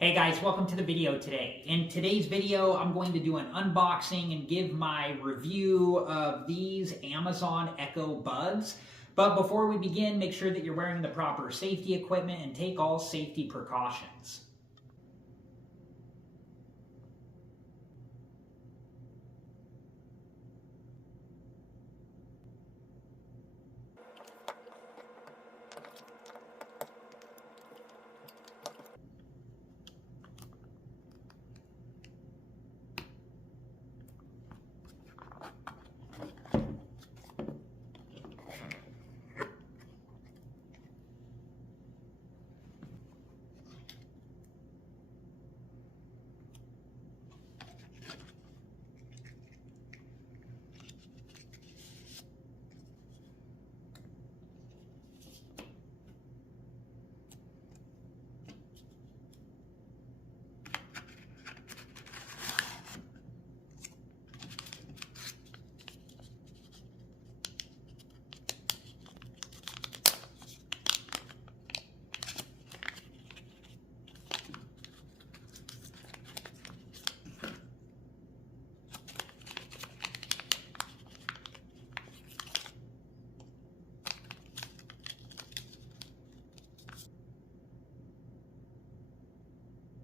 Hey guys, welcome to the video today. In today's video, I'm going to do an unboxing and give my review of these Amazon Echo Buds. But before we begin, make sure that you're wearing the proper safety equipment and take all safety precautions.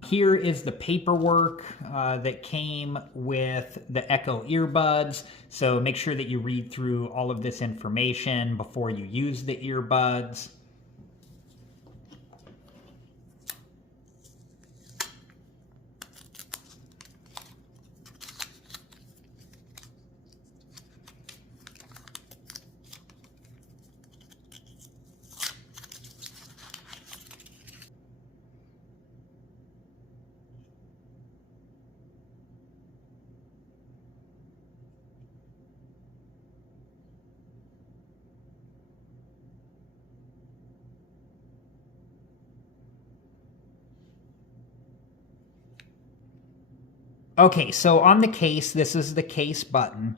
Here is the paperwork that came with the Echo earbuds. So make sure that you read through all of this information before you use the earbuds. Okay, so on the case, this is the case button,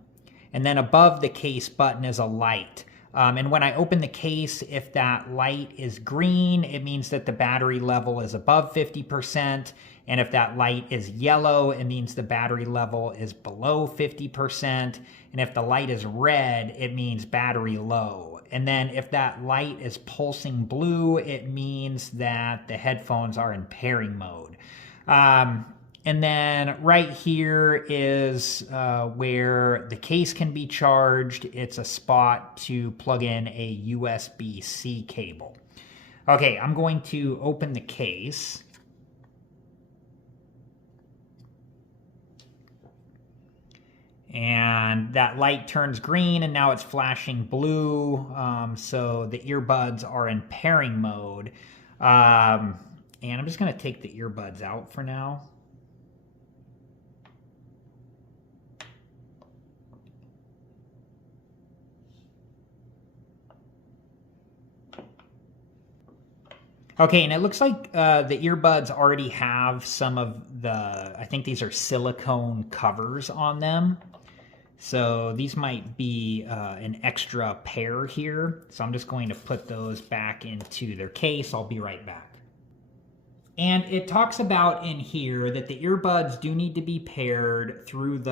and then above the case button is a light. And when I open the case, if that light is green, it means that the battery level is above 50%. And if that light is yellow, it means the battery level is below 50%. And if the light is red, it means battery low. And then if that light is pulsing blue, it means that the headphones are in pairing mode. And then right here is where the case can be charged. It's a spot to plug in a USB-C cable. Okay, I'm going to open the case. And that light turns green and now it's flashing blue. So the earbuds are in pairing mode. And I'm just gonna take the earbuds out for now. Okay, and it looks like the earbuds already have some of the, I think these are silicone covers on them. So these might be an extra pair here. So I'm just going to put those back into their case. I'll be right back. And it talks about in here that the earbuds do need to be paired through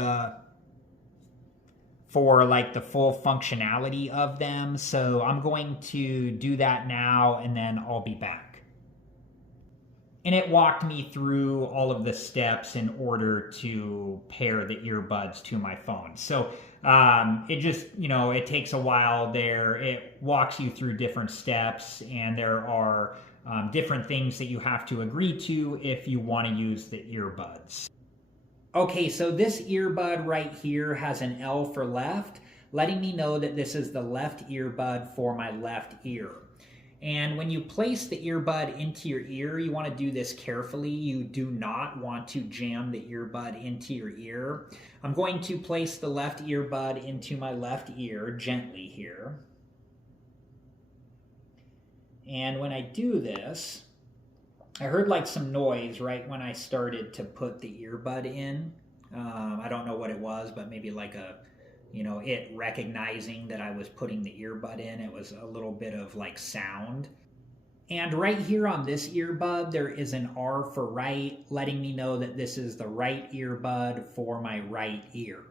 for like the full functionality of them. So I'm going to do that now and then I'll be back. And it walked me through all of the steps in order to pair the earbuds to my phone. So it just, it takes a while there. It walks you through different steps, and there are different things that you have to agree to if you want to use the earbuds. Okay, so this earbud right here has an L for left, letting me know that this is the left earbud for my left ear. And when you place the earbud into your ear, you want to do this carefully. You do not want to jam the earbud into your ear. I'm going to place the left earbud into my left ear gently here. And when I do this, I heard like some noise right when I started to put the earbud in. I don't know what it was, but maybe like it recognizing that I was putting the earbud in. It was a little bit of like sound. And right here on this earbud, there is an R for right, letting me know that this is the right earbud for my right ear.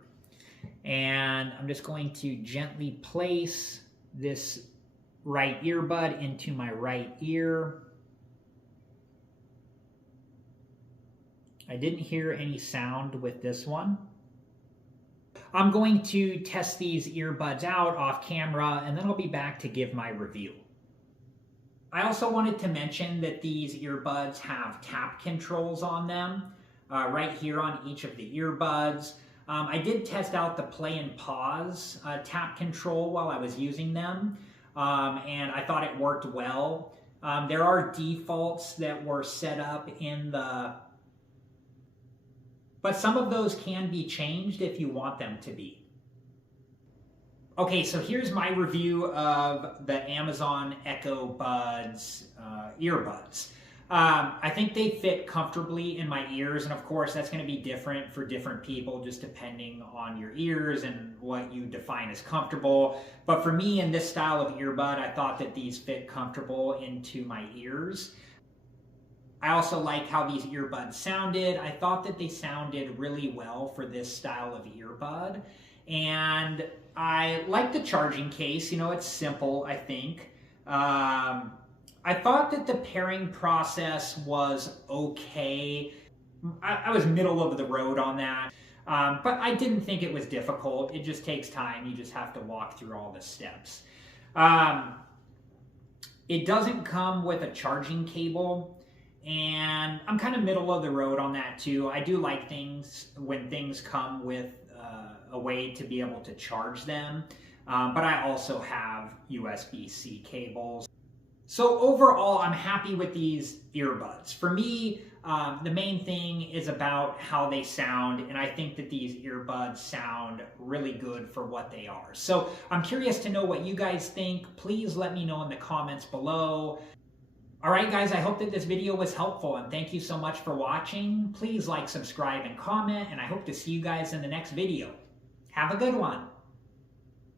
And I'm just going to gently place this right earbud into my right ear. I didn't hear any sound with this one. I'm going to test these earbuds out off camera, and then I'll be back to give my review. I also wanted to mention that these earbuds have tap controls on them, right here on each of the earbuds. I did test out the play and pause tap control while I was using them, and I thought it worked well. There are defaults that were set up in the... but some of those can be changed if you want them to be. Okay, so here's my review of the Amazon Echo Buds earbuds. I think they fit comfortably in my ears, and of course that's going to be different for different people just depending on your ears and what you define as comfortable. But for me, in this style of earbud, I thought that these fit comfortable into my ears. I also like how these earbuds sounded. I thought that they sounded really well for this style of earbud. And I like the charging case. You know, it's simple, I think. I thought that the pairing process was okay. I was middle of the road on that. But I didn't think it was difficult. It just takes time. You just have to walk through all the steps. It doesn't come with a charging cable. And I'm kind of middle of the road on that too. I do like things when things come with a way to be able to charge them, but I also have USB-C cables. So overall, I'm happy with these earbuds. For me, the main thing is about how they sound, and I think that these earbuds sound really good for what they are. So I'm curious to know what you guys think. Please let me know in the comments below. Alright guys, I hope that this video was helpful, and thank you so much for watching. Please like, subscribe, and comment, and I hope to see you guys in the next video. Have a good one.